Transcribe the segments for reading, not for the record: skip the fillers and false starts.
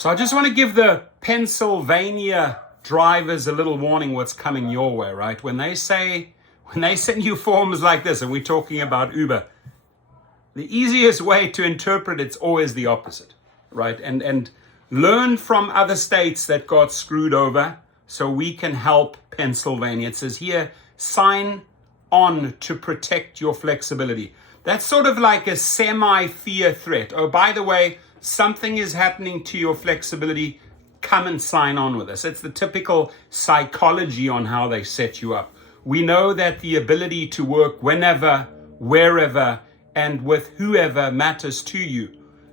So I just want to give the Pennsylvania drivers a little warning what's coming your way, right? When they send you forms like this, and we're talking about Uber, the easiest way to interpret it's always the opposite, right? And learn from other states that got screwed over so we can help Pennsylvania. It says here, sign on to protect your flexibility. That's sort of like a semi-fear threat. Oh, by the way, something is happening to your flexibility. Come and sign on with us. It's the typical psychology on how they set you up. We know that the ability to work whenever, wherever, and with whoever matters to you.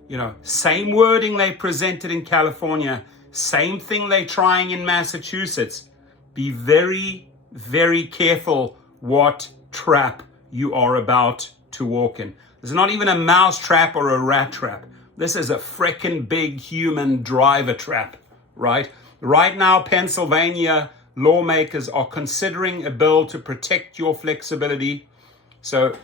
You know, same wording they presented in California, same thing they're trying in Massachusetts. Be very, very careful what trap you are about to walk in. There's not even a mouse trap or a rat trap. This is a frickin' big human driver trap, right? Right now, Pennsylvania lawmakers are considering a bill to protect your flexibility. So,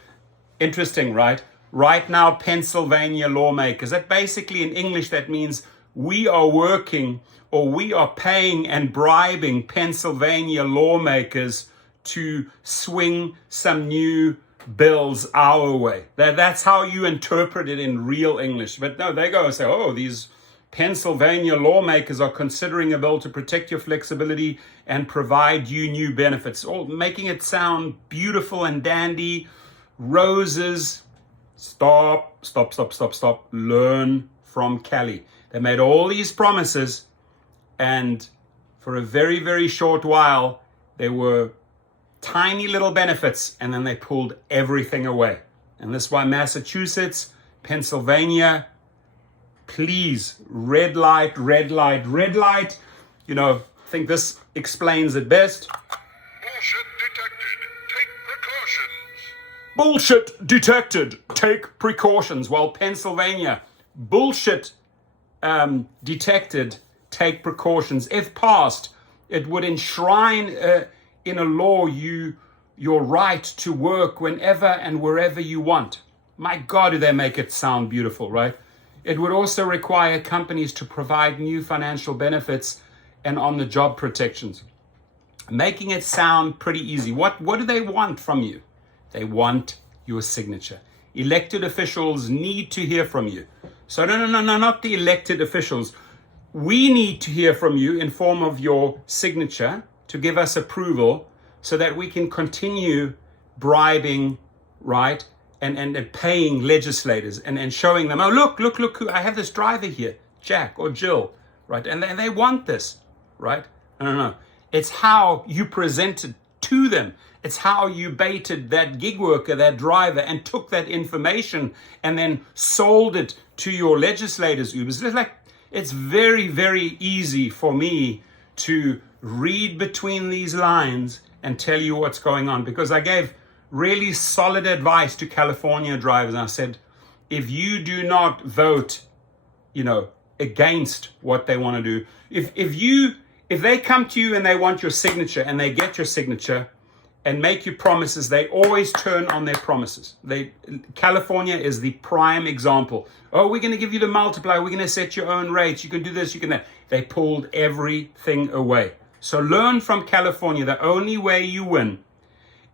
interesting, right? Right now, Pennsylvania lawmakers, that basically in English, that means we are working or we are paying and bribing Pennsylvania lawmakers to swing some new bills our way. That's how you interpret it in real English. But no, they go and say, oh, these Pennsylvania lawmakers are considering a bill to protect your flexibility and provide you new benefits, all making it sound beautiful and dandy. Roses. Stop. Learn from Cali. They made all these promises, and for a very, very short while, they were tiny little benefits, and then they pulled everything away. And this is why Massachusetts, Pennsylvania, please, red light. You know, I think this explains it best. Bullshit detected. Take precautions. Bullshit detected. Take precautions. Well, Pennsylvania, bullshit detected. Take precautions. If passed, it would enshrine in a law your right to work whenever and wherever you want. My God, do they make it sound beautiful, right? It would also require companies to provide new financial benefits and on-the-job protections, making it sound pretty easy. What do they want from you? They want your signature. Elected officials need to hear from you. So no, not the elected officials. We need to hear from you in form of your signature to give us approval so that we can continue bribing, right? And paying legislators and showing them, oh, look, I have this driver here, Jack or Jill, right? And they want this, right? No. It's how you presented to them. It's how you baited that gig worker, that driver, and took that information and then sold it to your legislators, Ubers. It's very, very easy for me to read between these lines and tell you what's going on, because I gave really solid advice to California drivers. And I said, if you do not vote, against what they want to do, if they come to you and they want your signature and they get your signature and make you promises, they always turn on their promises. California is the prime example. Oh, we're going to give you the multiplier. We're going to set your own rates. You can do this, you can that. They pulled everything away. So learn from California. The only way you win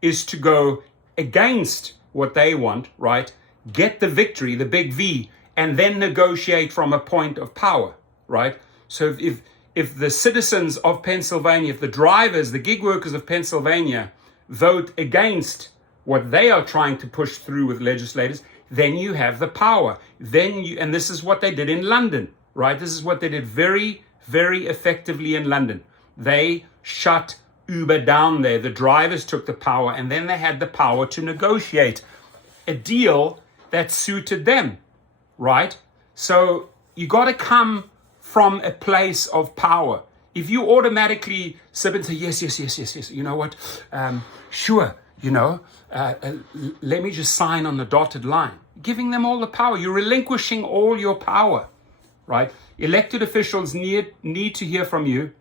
is to go against what they want, right? Get the victory, the big V, and then negotiate from a point of power, right? So if the citizens of Pennsylvania, if the drivers, the gig workers of Pennsylvania vote against what they are trying to push through with legislators, then you have the power. And this is what they did in London, right? This is what they did very, very effectively in London. They shut Uber down there. The drivers took the power, and then they had the power to negotiate a deal that suited them, right? So you got to come from a place of power. If you automatically sit and say, yes, you know what, sure, let me just sign on the dotted line, giving them all the power. You're relinquishing all your power, right? Elected officials need to hear from you.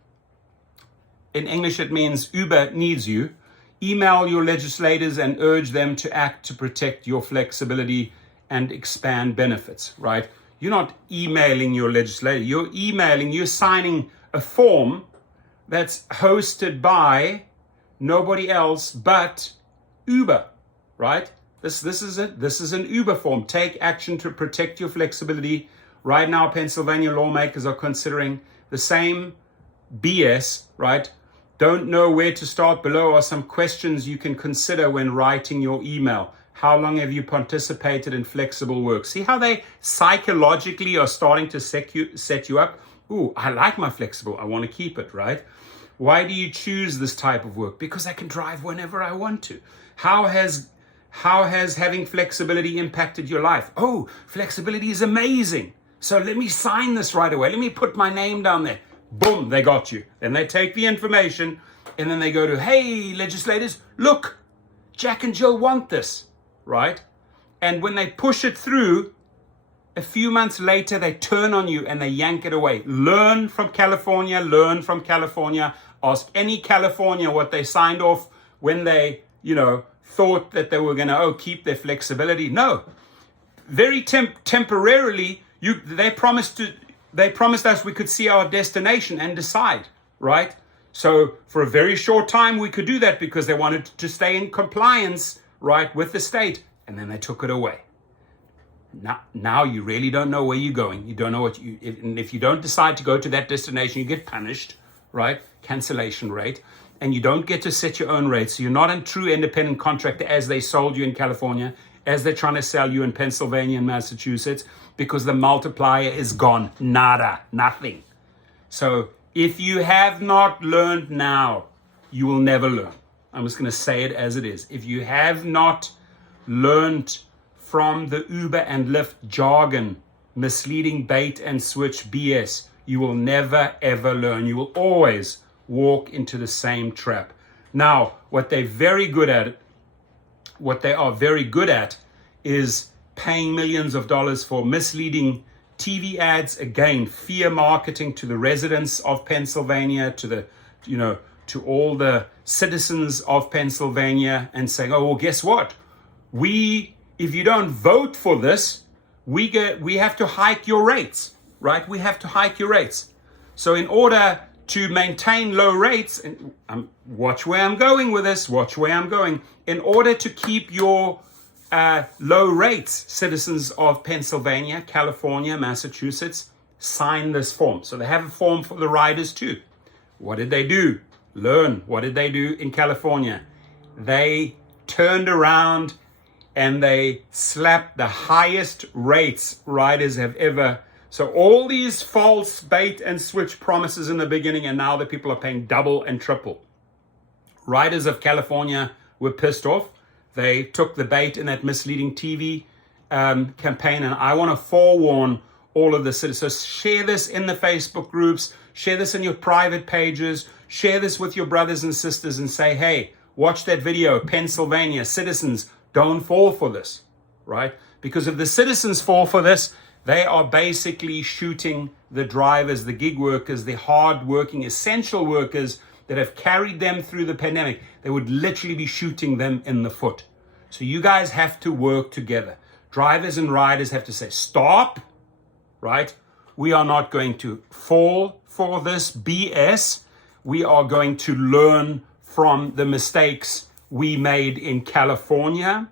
In English, it means Uber needs you. Email your legislators and urge them to act to protect your flexibility and expand benefits, right? You're not emailing your legislator. You're signing a form that's hosted by nobody else but Uber, right? This is it. This is an Uber form. Take action to protect your flexibility. Right now, Pennsylvania lawmakers are considering the same BS, right? Don't know where to start. Below are some questions you can consider when writing your email. How long have you participated in flexible work? See how they psychologically are starting to set you up? Ooh, I like my flexible. I want to keep it, right? Why do you choose this type of work? Because I can drive whenever I want to. How has having flexibility impacted your life? Oh, flexibility is amazing. So let me sign this right away. Let me put my name down there. Boom, they got you. Then they take the information and then they go to, hey, legislators, look, Jack and Jill want this, right? And when they push it through, a few months later, they turn on you and they yank it away. Learn from California, learn from California. Ask any California what they signed off when they, thought that they were going to, keep their flexibility. No, very temporarily, they promised us we could see our destination and decide, right? So for a very short time, we could do that because they wanted to stay in compliance, right, with the state. And then they took it away. Now you really don't know where you're going. You don't know and if you don't decide to go to that destination, you get punished, right? Cancellation rate. And you don't get to set your own rates. So you're not a true independent contractor as they sold you in California, as they're trying to sell you in Pennsylvania and Massachusetts, because the multiplier is gone. Nada, nothing. So if you have not learned now, you will never learn. I'm just going to say it as it is. If you have not learned from the Uber and Lyft jargon, misleading bait and switch BS, you will never, ever learn. You will always walk into the same trap. Now, what they are very good at is paying millions of dollars for misleading TV ads, again, fear marketing to the residents of Pennsylvania, to all the citizens of Pennsylvania, and saying, oh, well, guess what? If you don't vote for this, we have to hike your rates, right? We have to hike your rates. So in order to maintain low rates, and watch where I'm going with this, in order to keep your low rates, citizens of Pennsylvania, California, Massachusetts, sign this form. So they have a form for the riders too. What did they do? Learn. What did they do in California? They turned around and they slapped the highest rates riders have ever. So all these false bait and switch promises in the beginning, and now the people are paying double and triple. Riders of California were pissed off. They took the bait in that misleading TV campaign, and I want to forewarn all of the citizens. So share this in the Facebook groups, share this in your private pages, share this with your brothers and sisters and say, hey, watch that video, Pennsylvania citizens, don't fall for this, right? Because if the citizens fall for this, they are basically shooting the drivers, the gig workers, the hard-working, essential workers that have carried them through the pandemic. They would literally be shooting them in the foot. So you guys have to work together. Drivers and riders have to say, stop, right? We are not going to fall for this BS. We are going to learn from the mistakes we made in California,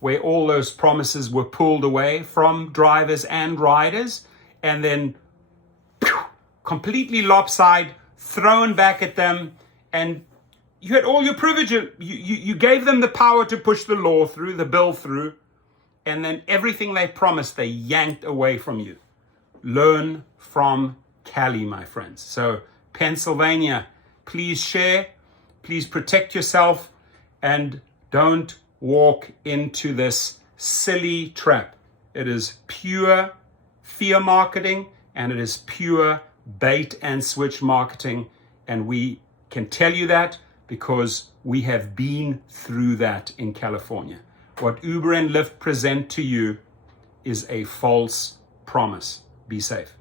where all those promises were pulled away from drivers and riders, and then completely lopsided, thrown back at them, and you had all your privileges. You gave them the power to push the law through, the bill through, and then everything they promised, they yanked away from you. Learn from Cali, my friends. So Pennsylvania, please share, please protect yourself, and don't walk into this silly trap. It is pure fear marketing, and it is pure bait and switch marketing. And we can tell you that because we have been through that in California. What Uber and Lyft present to you is a false promise. Be safe.